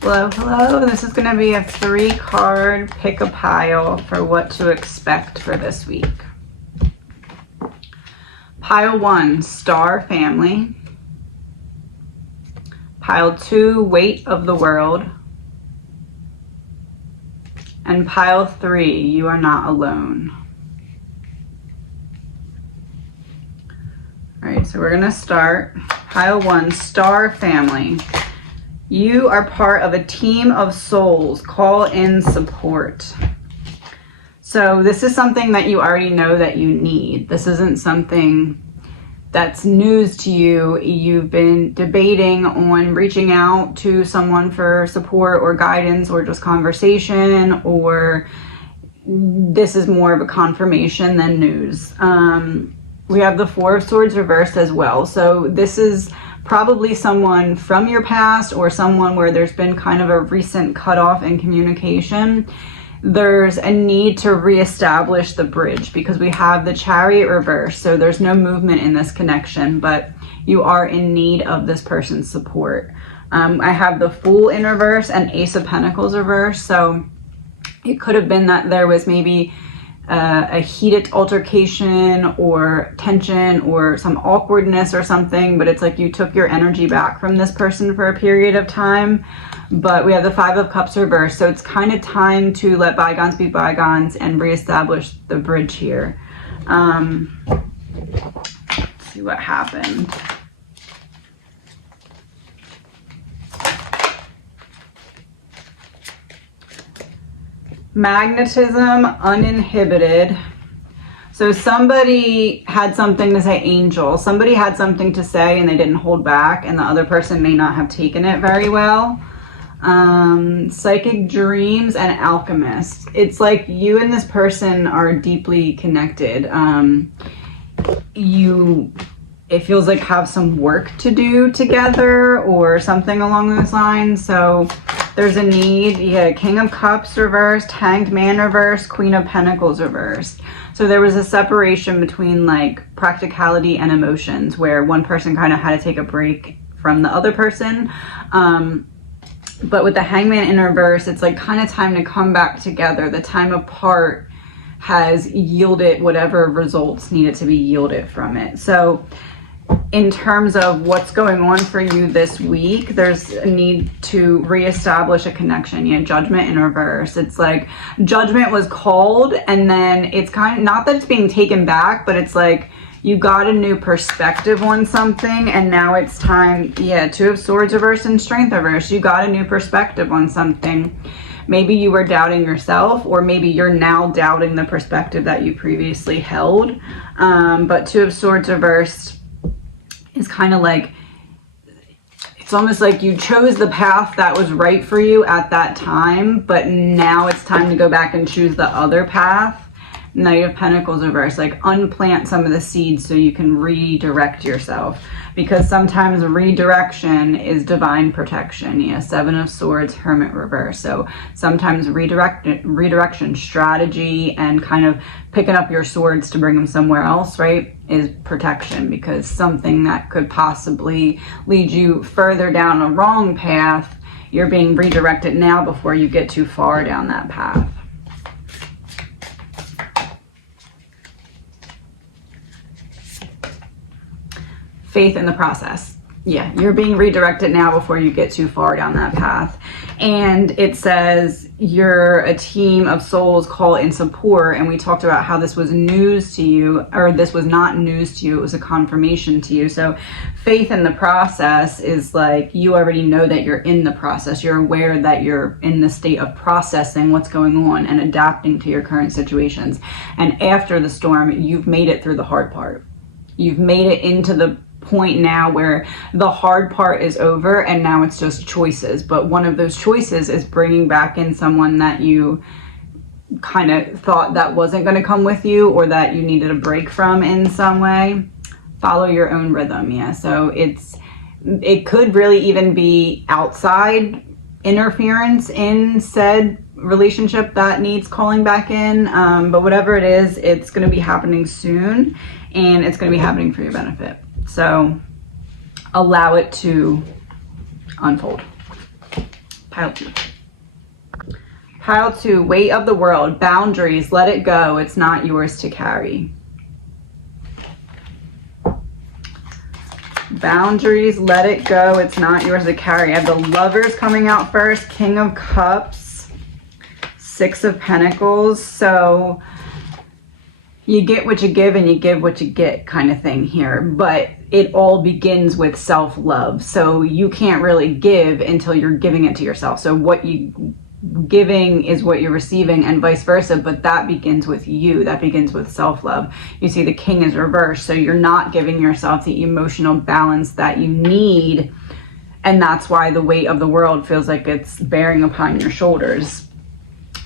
Hello, hello. This is going to be a 3-card pick a pile for what to expect for this week. Pile 1, Star Family. Pile 2, Weight of the World. And pile 3, You Are Not Alone. All right, so we're going to start. Pile 1, Star Family. You are part of a team of souls. Call in support. So this is something that you already know that you need. This isn't something that's news to you. You've been debating on reaching out to someone for support or guidance or just conversation, or this is more of a confirmation than news. We have the 4 of Swords reversed as well. So this is probably someone from your past or someone where there's been kind of a recent cutoff in communication. There's a need to reestablish the bridge because we have the Chariot reverse. So there's no movement in this connection, but you are in need of this person's support. I have the Fool in reverse and Ace of Pentacles reverse. So it could have been that there was maybe a heated altercation or tension or some awkwardness or something, but it's like you took your energy back from this person for a period of time. But we have the 5 of Cups reversed, so it's kind of time to let bygones be bygones and reestablish the bridge here. Let's see what happened. Magnetism, uninhibited. So somebody had something to say, Angel. Somebody had something to say and they didn't hold back, and the other person may not have taken it very well. Psychic dreams and alchemist. It's like you and this person are deeply connected. It feels like have some work to do together or something along those lines. So there's a need. Yeah, King of Cups reversed, Hanged Man reversed, Queen of Pentacles reversed. So there was a separation between like practicality and emotions where one person kind of had to take a break from the other person. But with the Hangman in reverse, it's like kind of time to come back together. The time apart has yielded whatever results needed to be yielded from it. So in terms of what's going on for you this week, there's a need to reestablish a connection. You know, Judgment in reverse. It's like Judgment was called and then it's kind of, not that it's being taken back, but it's like you got a new perspective on something and now it's time. Yeah, 2 of Swords reverse and Strength reverse. You got a new perspective on something. Maybe you were doubting yourself, or maybe you're now doubting the perspective that you previously held. But 2 of Swords reversed is kind of like, it's almost like you chose the path that was right for you at that time, but now it's time to go back and choose the other path. Knight of Pentacles reverse, like unplant some of the seeds so you can redirect yourself, because sometimes redirection is divine protection. Yeah, 7 of Swords, Hermit reverse. So sometimes redirection strategy and kind of picking up your swords to bring them somewhere else, right, is protection, because something that could possibly lead you further down a wrong path, you're being redirected now before you get too far down that path. Faith in the process. Yeah, you're being redirected now before you get too far down that path. And it says you're a team of souls, call in support. And we talked about how this was news to you, or this was not news to you. It was a confirmation to you. So faith in the process is like you already know that you're in the process. You're aware that you're in the state of processing what's going on and adapting to your current situations. And after the storm, you've made it through the hard part. You've made it into the point now where the hard part is over and now it's just choices. But one of those choices is bringing back in someone that you kind of thought that wasn't going to come with you, or that you needed a break from in some way. Follow your own rhythm. Yeah, so it could really even be outside interference in said relationship that needs calling back in, but whatever it is, it's going to be happening soon, and it's going to be happening for your benefit. So allow it to unfold. Pile 2. Pile 2, weight of the world, boundaries, let it go. It's not yours to carry. Boundaries, let it go. It's not yours to carry. I have the Lovers coming out first, King of Cups, Six of Pentacles. So you get what you give and you give what you get kind of thing here. But it all begins with self-love. So you can't really give until you're giving it to yourself. So what you giving is what you're receiving and vice versa, but that begins with you. That begins with self-love. You see the King is reversed, so you're not giving yourself the emotional balance that you need, and that's why the weight of the world feels like it's bearing upon your shoulders.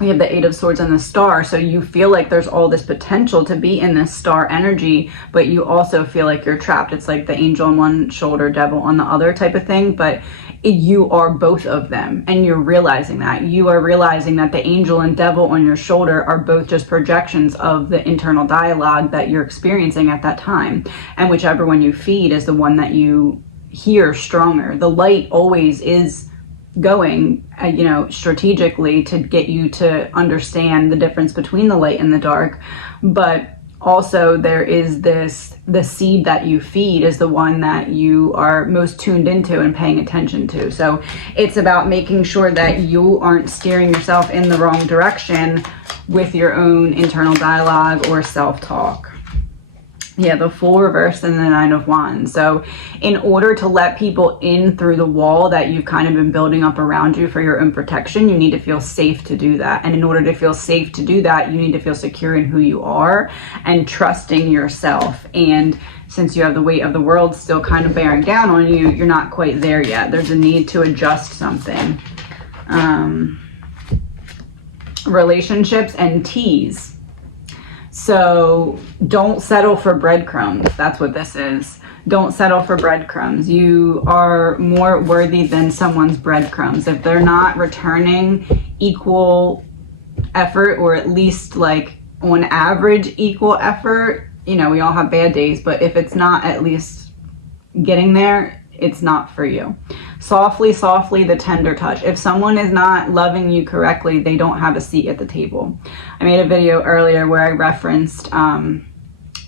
We have the Eight of Swords and the Star, so you feel like there's all this potential to be in this star energy, but you also feel like you're trapped. It's like the angel on one shoulder, devil on the other type of thing, but you are both of them, and you're realizing that. You are realizing that the angel and devil on your shoulder are both just projections of the internal dialogue that you're experiencing at that time, and whichever one you feed is the one that you hear stronger. The light always is going, strategically to get you to understand the difference between the light and the dark, but also there is the seed that you feed is the one that you are most tuned into and paying attention to. So it's about making sure that you aren't steering yourself in the wrong direction with your own internal dialogue or self-talk. Yeah, the Fool reversed and the Nine of Wands. So in order to let people in through the wall that you've kind of been building up around you for your own protection, you need to feel safe to do that. And in order to feel safe to do that, you need to feel secure in who you are and trusting yourself. And since you have the weight of the world still kind of bearing down on you, you're not quite there yet. There's a need to adjust something. Relationships and tease. So don't settle for breadcrumbs. That's what this is. Don't settle for breadcrumbs. You are more worthy than someone's breadcrumbs. If they're not returning equal effort, or at least like on average equal effort, we all have bad days, but if it's not at least getting there, it's not for you. Softly, softly, the tender touch. If someone is not loving you correctly, they don't have a seat at the table. I made a video earlier where I referenced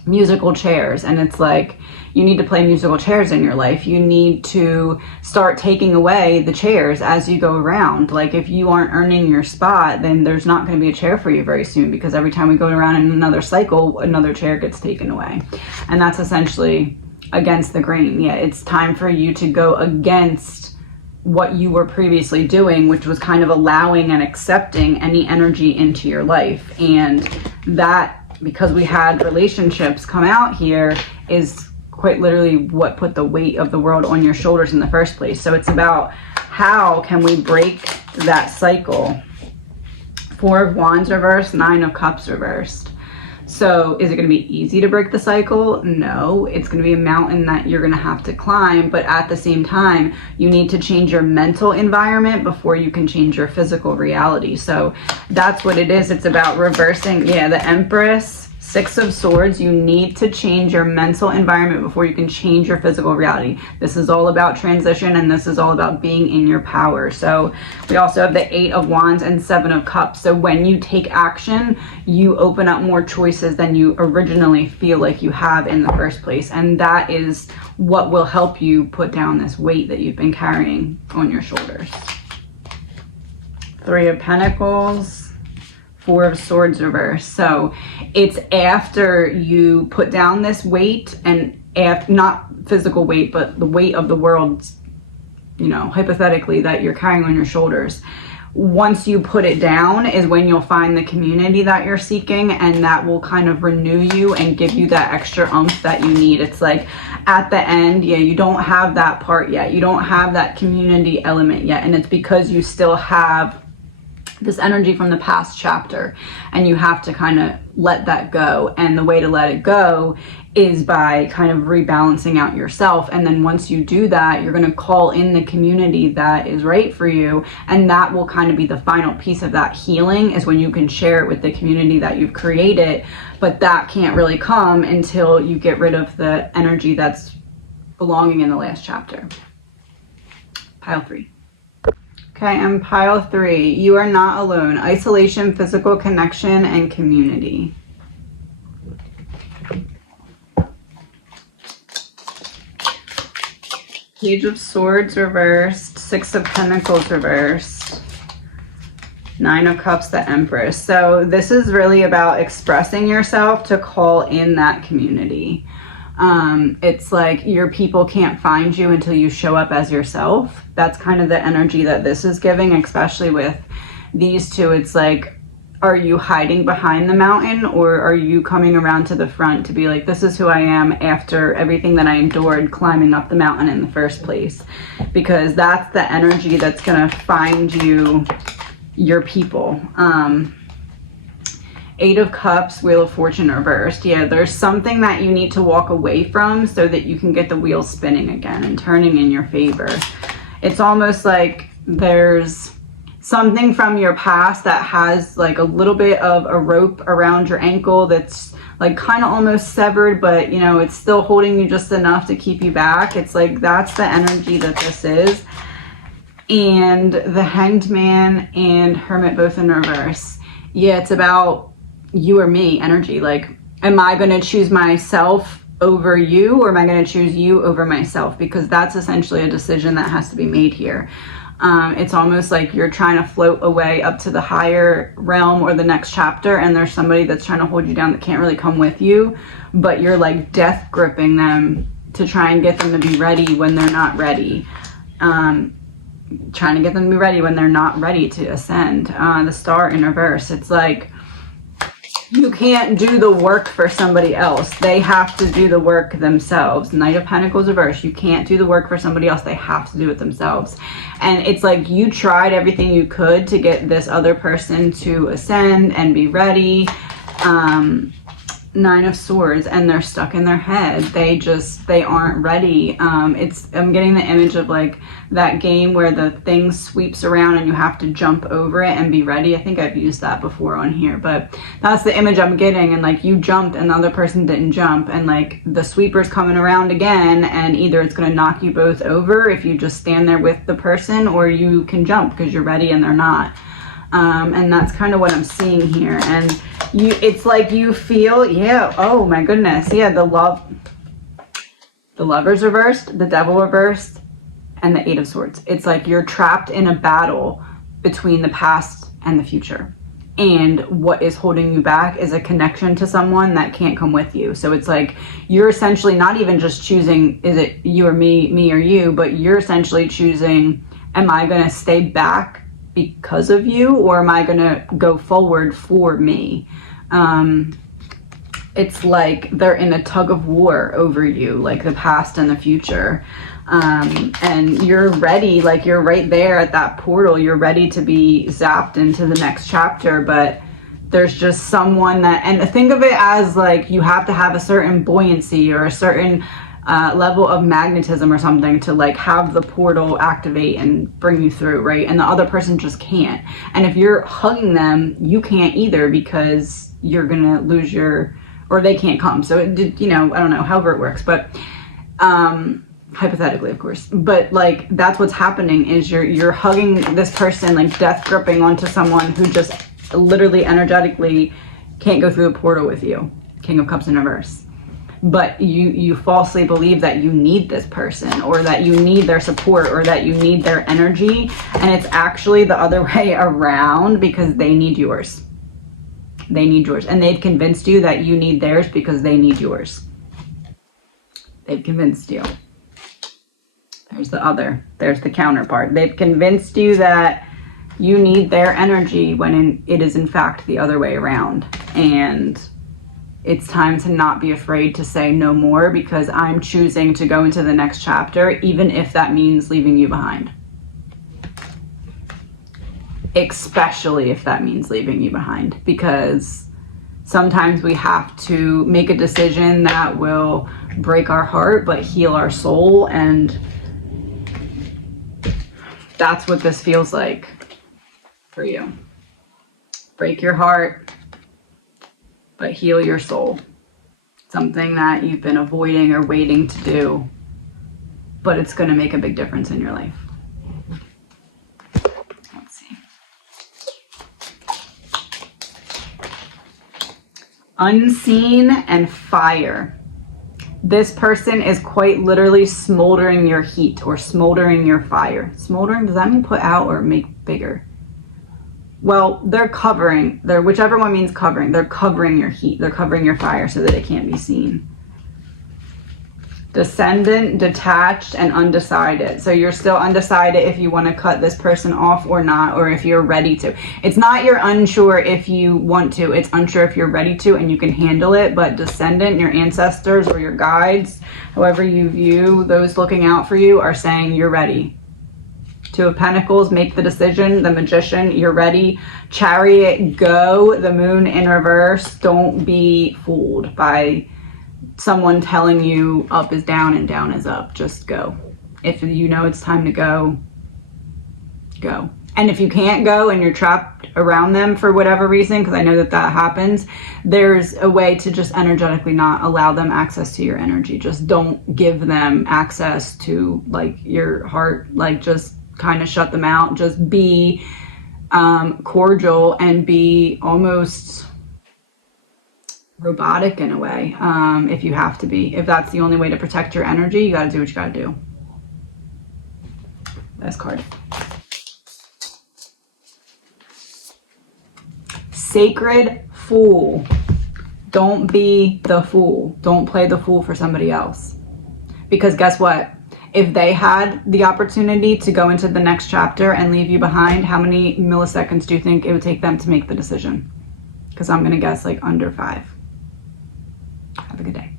musical chairs, and it's like, you need to play musical chairs in your life. You need to start taking away the chairs as you go around. Like if you aren't earning your spot, then there's not going to be a chair for you very soon, because every time we go around in another cycle, another chair gets taken away. And that's essentially against the grain. Yeah, it's time for you to go against what you were previously doing, which was kind of allowing and accepting any energy into your life. And that, because we had relationships come out here, is quite literally what put the weight of the world on your shoulders in the first place. So it's about how can we break that cycle. Four of Wands reversed, Nine of Cups reversed. So is it going to be easy to break the cycle? No, it's going to be a mountain that you're going to have to climb. But at the same time, you need to change your mental environment before you can change your physical reality. So that's what it is. It's about reversing, the Empress, Six of Swords. You need to change your mental environment before you can change your physical reality. This is all about transition, and this is all about being in your power. So we also have the Eight of Wands and Seven of Cups. So when you take action, you open up more choices than you originally feel like you have in the first place. And that is what will help you put down this weight that you've been carrying on your shoulders. Three of Pentacles. Four of Swords reversed. So it's after you put down this weight, and not physical weight, but the weight of the world, hypothetically, that you're carrying on your shoulders. Once you put it down is when you'll find the community that you're seeking, and that will kind of renew you and give you that extra oomph that you need. It's like at the end, you don't have that part yet. You don't have that community element yet. And it's because you still have this energy from the past chapter, and you have to kind of let that go. And the way to let it go is by kind of rebalancing out yourself. And then once you do that, you're going to call in the community that is right for you, and that will kind of be the final piece of that healing, is when you can share it with the community that you've created. But that can't really come until you get rid of the energy that's belonging in the last chapter. Pile 3. Okay, and pile 3, you are not alone. Isolation, physical connection, and community. Page of Swords reversed, 6 of Pentacles reversed, 9 of Cups, the Empress. So this is really about expressing yourself to call in that community. It's like your people can't find you until you show up as yourself. That's kind of the energy that this is giving, especially with these two. It's like, are you hiding behind the mountain, or are you coming around to the front to be like, this is who I am after everything that I endured climbing up the mountain in the first place? Because that's the energy that's going to find you your people. 8 of Cups, Wheel of Fortune reversed. Yeah, there's something that you need to walk away from so that you can get the wheel spinning again and turning in your favor. It's almost like there's something from your past that has like a little bit of a rope around your ankle that's like kind of almost severed, but you know, it's still holding you just enough to keep you back. It's like that's the energy that this is. And the Hanged Man and Hermit both in reverse. Yeah, it's about you or me energy. Like, am I going to choose myself over you, or am I going to choose you over myself? Because that's essentially a decision that has to be made here. It's almost like you're trying to float away up to the higher realm or the next chapter, and there's somebody that's trying to hold you down that can't really come with you, but you're like death gripping them to try and get them to be ready when they're not ready. Trying to get them to be ready when they're not ready to ascend. The Star in reverse. It's like you can't do the work for somebody else. They have to do the work themselves. Knight of Pentacles reverse. You can't do the work for somebody else. They have to do it themselves. And it's like you tried everything you could to get this other person to ascend and be ready. 9 of Swords, and they're stuck in their head. They aren't ready. I'm getting the image of like that game where the thing sweeps around and you have to jump over it and be ready. I think I've used that before on here, but that's the image I'm getting. And like you jumped and the other person didn't jump, and like the sweeper's coming around again, and either it's going to knock you both over if you just stand there with the person, or you can jump because you're ready and they're not. And that's kind of what I'm seeing here. And it's like you feel, yeah, oh my goodness, yeah, the Lovers reversed, the Devil reversed, and the 8 of Swords. It's like you're trapped in a battle between the past and the future, and what is holding you back is a connection to someone that can't come with you. So it's like you're essentially not even just choosing, is it you or me or you, but you're essentially choosing, am I going to stay back because of you, or am I going to go forward for me? It's like they're in a tug of war over you, like the past and the future. And you're ready, like you're right there at that portal. You're ready to be zapped into the next chapter, but there's just someone that, and think of it as like you have to have a certain buoyancy or a certain level of magnetism or something to like have the portal activate and bring you through, right? And the other person just can't. And if you're hugging them, you can't either, because you're gonna lose your, or they can't come. So it, you know, I don't know, however it works, but hypothetically, of course, but like that's what's happening is you're hugging this person, like death gripping onto someone who just literally energetically can't go through the portal with you. King of Cups in reverse. But you falsely believe that you need this person, or that you need their support, or that you need their energy, and it's actually the other way around, because they need yours. They need yours, and they've convinced you that you need theirs because they need yours. They've convinced you. There's the other, there's the counterpart. They've convinced you that you need their energy when it is in fact the other way around. And it's time to not be afraid to say no more, because I'm choosing to go into the next chapter, even if that means leaving you behind. Especially if that means leaving you behind, because sometimes we have to make a decision that will break our heart but heal our soul, and that's what this feels like for you. Break your heart but heal your soul. Something that you've been avoiding or waiting to do, but it's going to make a big difference in your life. Unseen and fire. This person is quite literally smoldering your heat or smoldering your fire. Smoldering, does that mean put out or make bigger? Well, they're covering, whichever one means covering. They're covering your heat. They're covering your fire so that it can't be seen. Descendant, detached, and undecided. So you're still undecided if you want to cut this person off or not, or if you're ready to. It's not you're unsure if you want to, it's unsure if you're ready to and you can handle it. But descendant, your ancestors or your guides, however you view those looking out for you, are saying you're ready. Two of Pentacles, make the decision. The Magician, you're ready. Chariot, go. The Moon in reverse, don't be fooled by someone telling you up is down and down is up. Just go. If you know it's time to go, go. And if you can't go and you're trapped around them for whatever reason, because I know that that happens, there's a way to just energetically not allow them access to your energy. Just don't give them access to like your heart. Like just kind of shut them out. Just be cordial and be almost robotic in a way, if you have to be. If that's the only way to protect your energy, you got to do what you got to do. Last card. Sacred Fool. Don't be the fool. Don't play the fool for somebody else. Because guess what? If they had the opportunity to go into the next chapter and leave you behind, how many milliseconds do you think it would take them to make the decision? Because I'm going to guess like under 5. Have a good day.